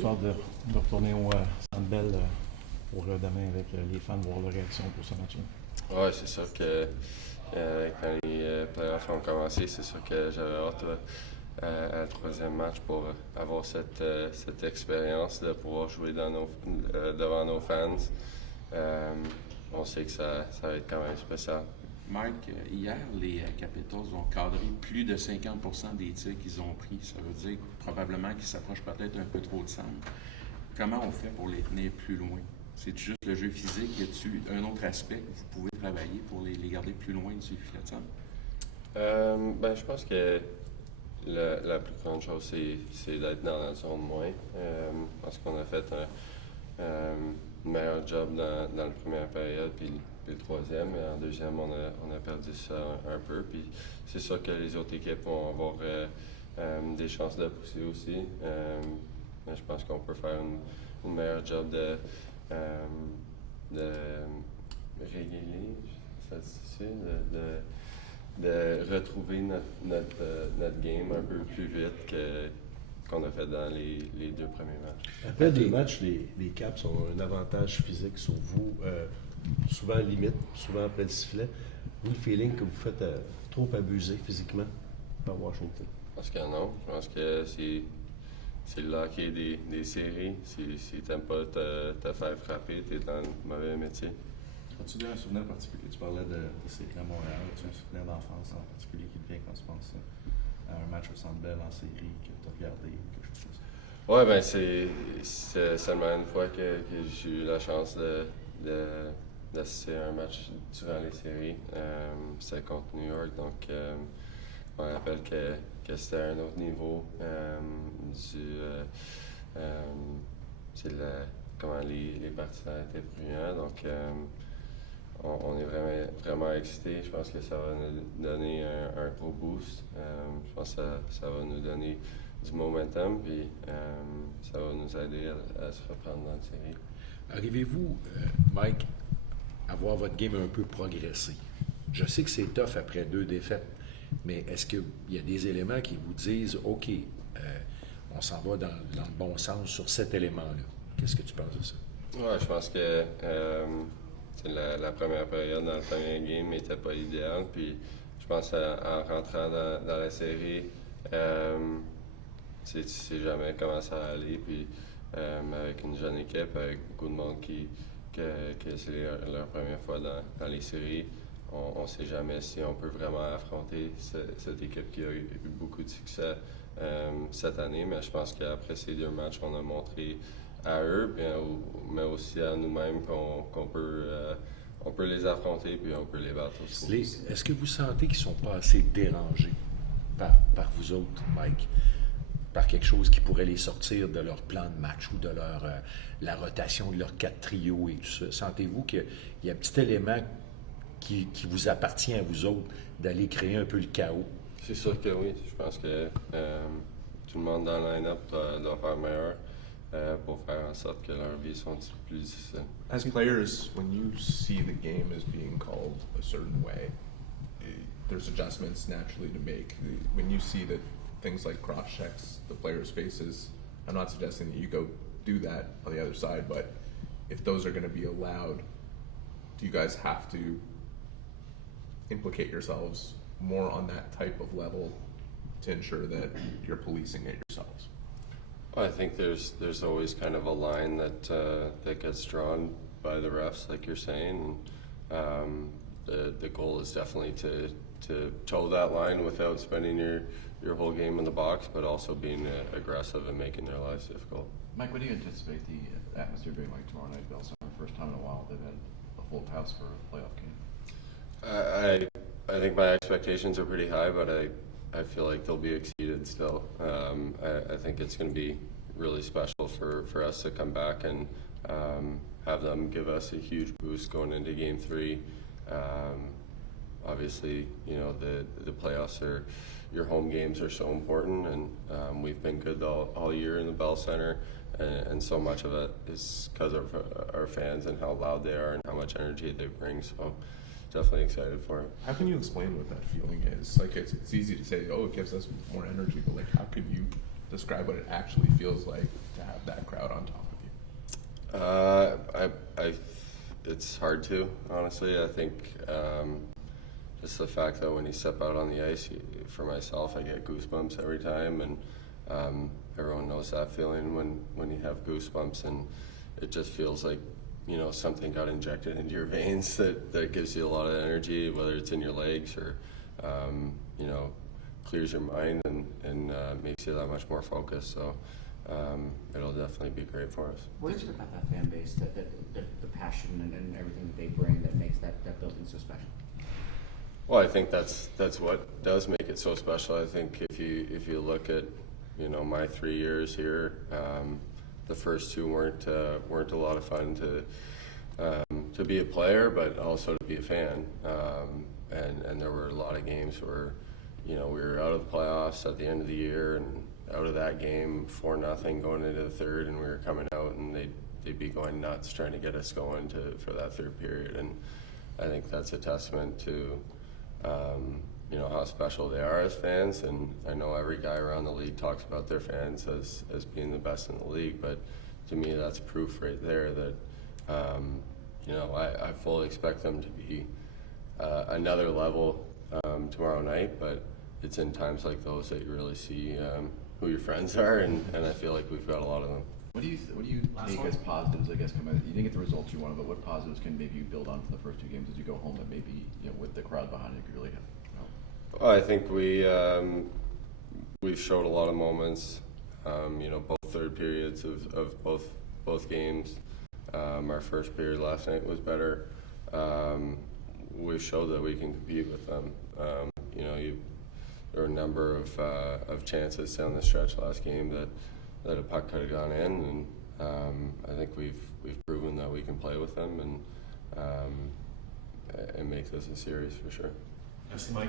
J'ai hâte de retourner au Centre Bell pour demain avec les fans, voir leur réaction pour ce match. Ouais, c'est sûr que quand les playoffs ont commencé, c'est sûr que j'avais hâte à le troisième match pour avoir cette expérience de pouvoir jouer devant nos fans. On sait que ça va être quand même spécial. Mike, hier, les Capitals ont cadré plus de 50% des tirs qu'ils ont pris. Ça veut dire probablement qu'ils s'approchent peut-être un peu trop de centre. Comment on fait pour les tenir plus loin? C'est juste le jeu physique? Y a-t-il un autre aspect que vous pouvez travailler pour les garder plus loin du filet de centre? Je pense que la plus grande chose, c'est d'être dans la zone moins. Je pense qu'on a fait un meilleur job dans la première période, puis le troisième. Et en deuxième, on a perdu ça un peu. Puis c'est sûr que les autres équipes vont avoir des chances de pousser aussi. Mais je pense qu'on peut faire une meilleure job de réguler, ça se dit, de retrouver notre game un peu plus vite qu'on a fait dans les deux premiers matchs. Après deux matchs, les Caps ont un avantage physique sur vous, souvent limite, souvent après le sifflet. Vous, le feeling que vous faites trop abuser physiquement par Washington? Je pense que non. Je pense que c'est le hockey des séries. Si t'aimes pas te faire frapper, t'es dans le mauvais métier. As-tu un souvenir particulier? Tu parlais de séries à Montréal. As-tu un souvenir d'enfance en particulier qui te vient quand tu penses à un match au Centre Bell en série que tu as regardé ou quelque chose comme ça? Ouais, c'est seulement une fois que j'ai eu la chance d'assister à un match durant les séries. C'était contre New York, donc je me rappelle que c'était un autre niveau comment les partisans étaient bruyants. Donc, on est vraiment excités. Je pense que ça va nous donner un gros boost. Je pense que ça va nous donner du momentum, puis ça va nous aider à se reprendre dans la série. Arrivez-vous, Mike, à voir votre game un peu progresser? Je sais que c'est tough après 2 défaites, mais est-ce qu'il y a des éléments qui vous disent « OK, on s'en va dans le bon sens sur cet élément-là ». Qu'est-ce que tu penses de ça? Ouais, je pense que la première période dans le premier game n'était pas idéale. Puis je pense en rentrant dans la série, tu sais jamais comment ça va aller. Puis avec une jeune équipe, avec beaucoup de monde que c'est leur première fois dans les séries, on ne sait jamais si on peut vraiment affronter cette équipe qui a eu beaucoup de succès cette année. Mais je pense qu'après ces 2 matchs, on a montré à eux, mais aussi à nous-mêmes qu'on peut les affronter puis on peut les battre aussi. Est-ce que vous sentez qu'ils ne sont pas assez dérangés par vous autres, Mike, par quelque chose qui pourrait les sortir de leur plan de match ou de la rotation de leurs 4 trios et tout ça? Sentez-vous qu'il y a un petit élément qui vous appartient à vous autres d'aller créer un peu le chaos? C'est sûr que oui. Je pense que tout le monde dans le line-up doit faire meilleur pour faire en sorte que leurs vies sont plus difficiles. As players, when you see the game as being called a certain way, there's adjustments naturally to make. When you see that things like cross checks, the players' faces, I'm not suggesting that you go do that on the other side, but if those are going to be allowed, do you guys have to implicate yourselves more on that type of level to ensure that you're policing it yourselves? Well, I think there's always kind of a line that gets drawn by the refs, like you're saying. The goal is definitely to toe that line without spending your whole game in the box, but also being aggressive and making their lives difficult. Mike, what do you anticipate the atmosphere being like tomorrow night? Bell Center, first time in a while they've had a full house for a playoff game. I think my expectations are pretty high, but I feel like they'll be exceeded still. I think it's going to be really special for us to come back and have them give us a huge boost going into Game 3. Obviously, you know, the playoffs your home games are so important, and we've been good all year in the Bell Center, and so much of it is because of our fans and how loud they are and how much energy they bring. So definitely excited for it. How can you explain what that feeling is? Like it's easy to say, oh, it gives us more energy, but like how could you describe what it actually feels like to have that crowd It's hard to, honestly. I think just the fact that when you step out on the ice, for myself, I get goosebumps every time, and everyone knows that feeling when you have goosebumps, and it just feels like, you know, something got injected into your veins that gives you a lot of energy, whether it's in your legs or, you know, clears your mind and makes you that much more focused. So it'll definitely be great for us. What is it about that fan base, the passion and everything that they bring that makes that building so special? Well, I think that's what does make it so special. I think if you look at, you know, my 3 years here, the first two weren't a lot of fun to be a player, but also to be a fan. And there were a lot of games where, you know, we were out of the playoffs at the end of the year and out of that game 4-0 going into the third, and we were coming out and they'd be going nuts trying to get us going for that third period. And I think that's a testament to you know, how special they are as fans. And I know every guy around the league talks about their fans as being the best in the league, but to me that's proof right there that you know, I fully expect them to be another level tomorrow night, but it's in times like those that you really see who your friends are, and I feel like we've got a lot of them. What do you take as positives, I guess, coming? You didn't get the results you wanted, but what positives can maybe you build on from the first two games as you go home that maybe, you know, with the crowd behind you could really help? Well, I think we've showed a lot of moments, you know, both third periods of both games. Our first period last night was better. We've showed that we can compete with them. You know, there were a number of chances down the stretch last game that a puck could have gone in, and I think we've proven that we can play with them and make this a series for sure. Merci, Mike.